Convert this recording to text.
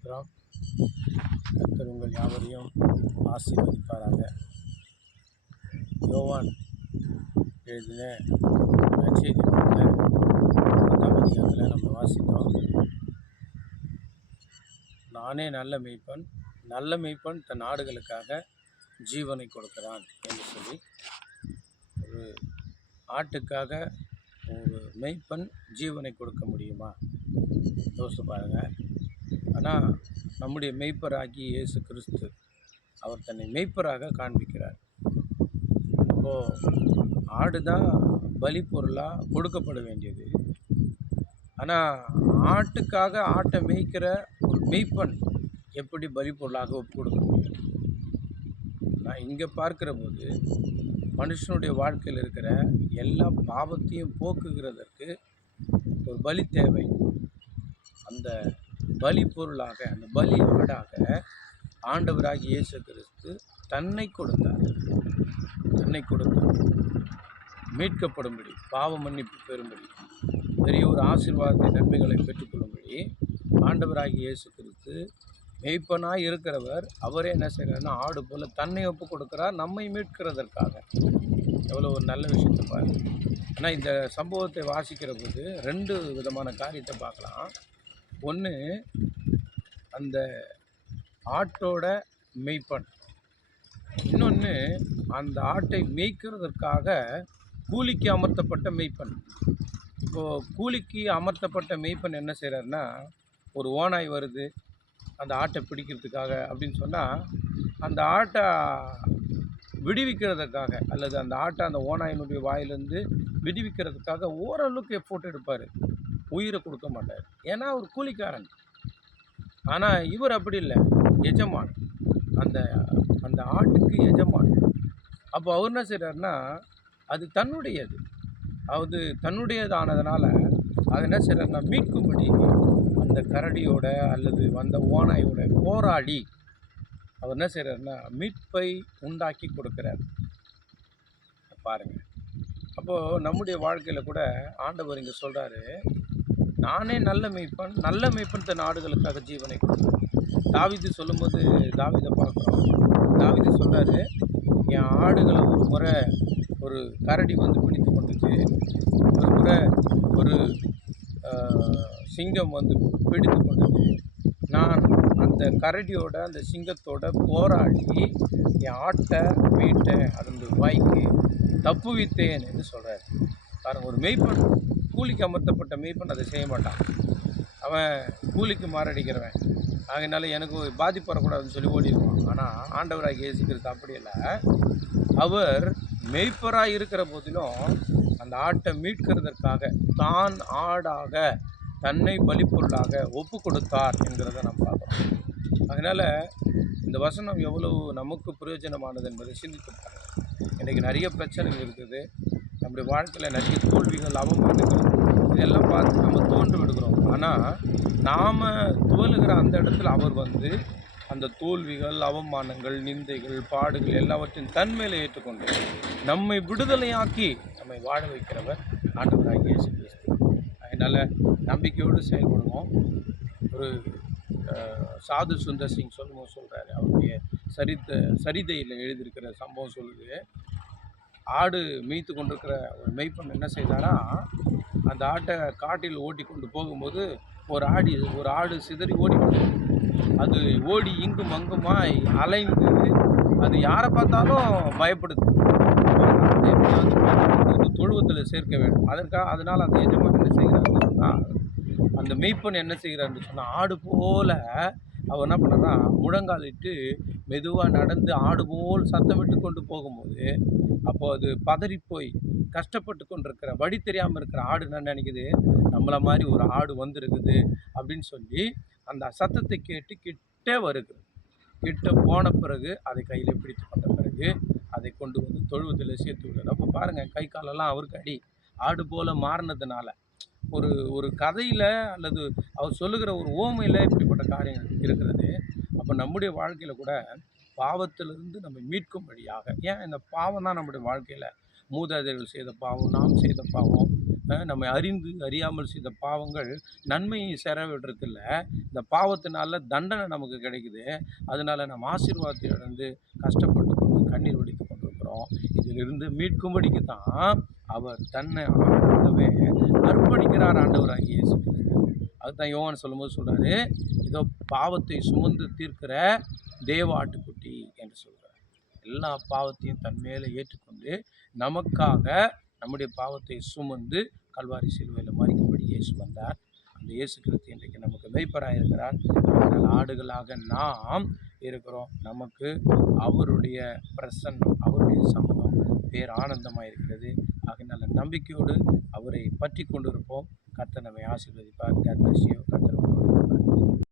ஸ்தோத்திரம். கர்த்தர் உங்கள் யாவரையும் ஆசீர்வதிப்பாராக. யோவான் எழுதின நற்செய்தி நூலில் 10ஆம் அதிகாரத்தில் நம்ம வாசித்தோம். நானே நல்ல மேய்ப்பன், நல்ல மேய்ப்பன் தன் ஆடுகளுக்காக ஜீவனை கொடுக்கிறான் என்று சொல்லி, ஒரு ஆட்டுக்காக ஒரு மேய்ப்பன் ஜீவனை கொடுக்க முடியுமா? யோசித்து பாருங்கள். ஆனால் நம்முடைய மேய்ப்பராகி இயேசு கிறிஸ்து அவர் தன்னை மேய்ப்பராக காண்பிக்கிறார். அப்போது ஆடு தான் பலி பொருளாக கொடுக்கப்பட வேண்டியது. ஆனால் ஆட்டுக்காக ஆட்டை மேய்க்கிற ஒரு மேய்ப்பன் எப்படி பலி பொருளாக ஒப்பு கொடுக்க முடியும்? நான் இங்கே பார்க்கிற போது மனுஷனுடைய வாழ்க்கையில் இருக்கிற எல்லா பாவத்தையும் போக்குகிறதற்கு ஒரு பலி தேவை. அந்த பலி பொருளாக, அந்த பலி ஆடாக ஆண்டவராகிய இயேசு கிறிஸ்து தன்னை கொடுத்தார். மீட்கப்படும்படி, பாவ மன்னிப்பு பெறும்படி, பெரிய ஒரு ஆசீர்வாதத்தை நன்மைகளை பெற்றுக்கொள்ளும்படி ஆண்டவராகிய இயேசு கிறிஸ்து மேய்ப்பனாய் இருக்கிறவர். அவரே என்ன செய்கிறார்னா ஆடு போல தன்னை ஒப்பு கொடுக்கிறார், நம்மை மீட்கிறதற்காக. எவ்வளோ ஒரு நல்ல விஷயத்தை பாருங்கள். ஆனால் இந்த சம்பவத்தை வாசிக்கிற போது 2 விதமான காரியத்தை பார்க்கலாம். ஒன்று, அந்த ஆட்டோட மேய்ப்பன். இன்னொன்று, அந்த ஆட்டை மேய்க்கிறதற்காக கூலிக்கு அமர்த்தப்பட்ட மேய்ப்பன். இப்போது கூலிக்கு அமர்த்தப்பட்ட மேய்ப்பன் என்ன செய்கிறாருன்னா, ஒரு ஓநாய் வருது அந்த ஆட்டை பிடிக்கிறதுக்காக அப்படின்னு சொன்னால், அந்த ஆட்டை விடுவிக்கிறதுக்காக அல்லது அந்த ஆட்டை அந்த ஓநாயினுடைய வாயிலிருந்து விடுவிக்கிறதுக்காக ஓரளவுக்கு எஃபோர்ட் எடுப்பார், உயிரை கொடுக்க மாட்டார். ஏன்னா ஒரு கூலிக்காரன். ஆனால் இவர் அப்படி இல்லை, எஜமான், அந்த அந்த ஆட்டுக்கு எஜமான். அப்போ அவர் என்ன செய்கிறாருன்னா, அது தன்னுடையது, அது தன்னுடையதானதுனால அது என்ன செய்கிறாருன்னா மீட்கும்படி அந்த கரடியோட அல்லது அந்த ஓநாயோட போராடி அவர் என்ன செய்கிறாருன்னா மீட்பை உண்டாக்கி கொடுக்குறார். பாருங்கள். அப்போது நம்முடைய வாழ்க்கையில் கூட ஆண்டவர் இங்கே சொல்கிறாரு, நானே நல்ல மேய்ப்பன், நல்ல மேய்ப்பன் தன் ஆடுகளுக்காக ஜீவனை கொடுக்குறேன். தாவீது சொல்லும்போது தாவீதை பார்க்குறோம். தாவீது சொல்கிறாரு, என் ஆடுகளை ஒரு முறை ஒரு கரடி வந்து பிடித்து கொண்டுச்சு, ஒரு முறை ஒரு சிங்கம் வந்து பிடித்து கொண்டது. நான் அந்த கரடியோட அந்த சிங்கத்தோட போராடி என் ஆட்டை மீட்டேன், அதனுடைய வாய்க்கு தப்புவித்தேன் என்று சொல்கிறார். பாருங்கள், ஒரு மேய்ப்பன், கூலிக்கு அமர்த்தப்பட்ட மேய்ப்பன் அதை செய்ய மாட்டான். அவன் கூலிக்கு மாரடிக்கிறவன், அதனால எனக்கு பாதிப்பு வரக்கூடாதுன்னு சொல்லி ஓடிடுவான். ஆனால் ஆண்டவராகிய இயேசு கிறிஸ்து அப்படி இல்லை. அவர் மேய்ப்பராக இருக்கிற போதிலும் அந்த ஆட்டை மீட்கிறதற்காக தான் ஆடாக தன்னை பலிப்பொருளாக ஒப்பு கொடுத்தார் என்கிறத நம்ம பார்க்குறோம். அதனால் இந்த வசனம் எவ்வளவு நமக்கு பிரயோஜனமானது என்பதை சிந்தித்து பாருங்கள். இன்றைக்கி நிறைய பிரச்சனைகள் இருக்குது, நம்முடைய வாழ்க்கையில் நிறைய தோல்விகள், அவமானங்கள், இதெல்லாம் பார்த்து நம்ம தோன்று விடுகிறோம். ஆனால் நாம் துவலுகிற அந்த இடத்துல அவர் வந்து அந்த தோல்விகள், அவமானங்கள், நிந்தைகள், பாடுகள் எல்லாவற்றையும் தன்மையில் ஏற்றுக்கொண்டு நம்மை விடுதலையாக்கி நம்மை வாழ வைக்கிறவர் ஆண்டவராகிய இயேசு கிறிஸ்து. அதனால் நம்பிக்கையோடு செயல்படுவோம். ஒரு சாது சுந்தர் சிங் சொல்கிறாரு, அவருடைய சரிதையில் எழுதியிருக்கிற சம்பவம் சொல்லுது. ஆடு மேய்த்து கொண்டிருக்கிற ஒரு மேய்ப்பன் என்ன செய்தாரா, அந்த ஆட்டை காட்டில் ஓட்டி கொண்டு போகும்போது ஒரு ஆடு சிதறி ஓடிக்கொண்டு, அது ஓடி இங்கும் அங்குமாய் அலைந்து அது யாரை பார்த்தாலும் பயப்படுது. தொழுவத்தில் சேர்க்க வேண்டும். அதனால் அந்த எஜமான் என்ன செய்கிறாருன்னு சொன்னால், அந்த மேய்ப்பன் என்ன செய்கிறாருன்னு சொன்னால், ஆடு போல் அவர் என்ன பண்ணனா முழங்காலிட்டு மெதுவாக நடந்து ஆடு போல் சத்தமிட்டு கொண்டு போகும்போது, அப்போது அது பதறி போய் கஷ்டப்பட்டு கொண்டிருக்கிற, வழி தெரியாமல் இருக்கிற ஆடு என்ன நினைக்குது, நம்மளை மாதிரி ஒரு ஆடு வந்திருக்குது அப்படின்னு சொல்லி அந்த சத்தத்தை கேட்டு கிட்டே வருகிறது. கிட்ட போன பிறகு அதை கையில் பிடித்து கொண்ட பிறகு அதை கொண்டு வந்து தொழுவத்தில் சேர்த்து விடுறாரு. அப்போ பாருங்கள், கை காலெல்லாம் அவருக்கு அடி, ஆடு போல் மாறினதுனால. ஒரு கதையில் அல்லது அவர் சொல்லுகிற ஒரு ஓமையில் இப்படிப்பட்ட காரியங்கள் இருக்கிறது. அப்போ நம்முடைய வாழ்க்கையில் கூட பாவத்திலிருந்து நம்ம மீட்கும்படியாக, ஏன் இந்த பாவம் தான் நம்முடைய வாழ்க்கையில் மூதாதையர்கள் செய்த பாவம், நாம் செய்த பாவம், நம்ம அறிந்து அறியாமல் செய்த பாவங்கள் நன்மையை சேர விடுறதில்ல. இந்த பாவத்தினால தண்டனை நமக்கு கிடைக்குது. அதனால நம்ம ஆசீர்வாதத்தை இழந்து கஷ்டப்பட்டு கொண்டு கண்ணீர் வடித்துக் கொண்டிருக்கிறோம். இதிலிருந்து மீட்கும்படிக்கு தான் அவர் தன்னை ஆண்டவராகவே அர்ப்பணிக்கிறார், ஆண்டவராகிய இயேசு கிறிஸ்து. அதுதான் யோவான் சொல்லும்போது சொல்றாரு, இதோ பாவத்தை சுமந்து தீர்க்கிற தேவ ஆட்டுக்குட்டி என்று சொல்றார். எல்லா பாவத்தையும் தன் மேலே ஏற்றுக்கொண்டு நமக்காக நம்முடைய பாவத்தை சுமந்து கல்வாரி சிலுவையில் மரிக்கும்படி இயேசு வந்தார். அந்த இயேசு கிறிஸ்து இன்றைக்கு நமக்கு மெய்ப்பராக இருக்கிறார். அதனால் ஆடுகளாக நாம் இருக்கிறோம். நமக்கு அவருடைய பிரசன்னம், அவருடைய சமூகம் பேர் ஆனந்தமாக இருக்கிறது. ஆகையினால நம்பிக்கையோடு அவரை பற்றி கொண்டு இருப்போம். கர்த்தர் நம்மை ஆசீர்வதிப்பார். God bless you. கர்த்தர் உங்களோடு இருப்பார்.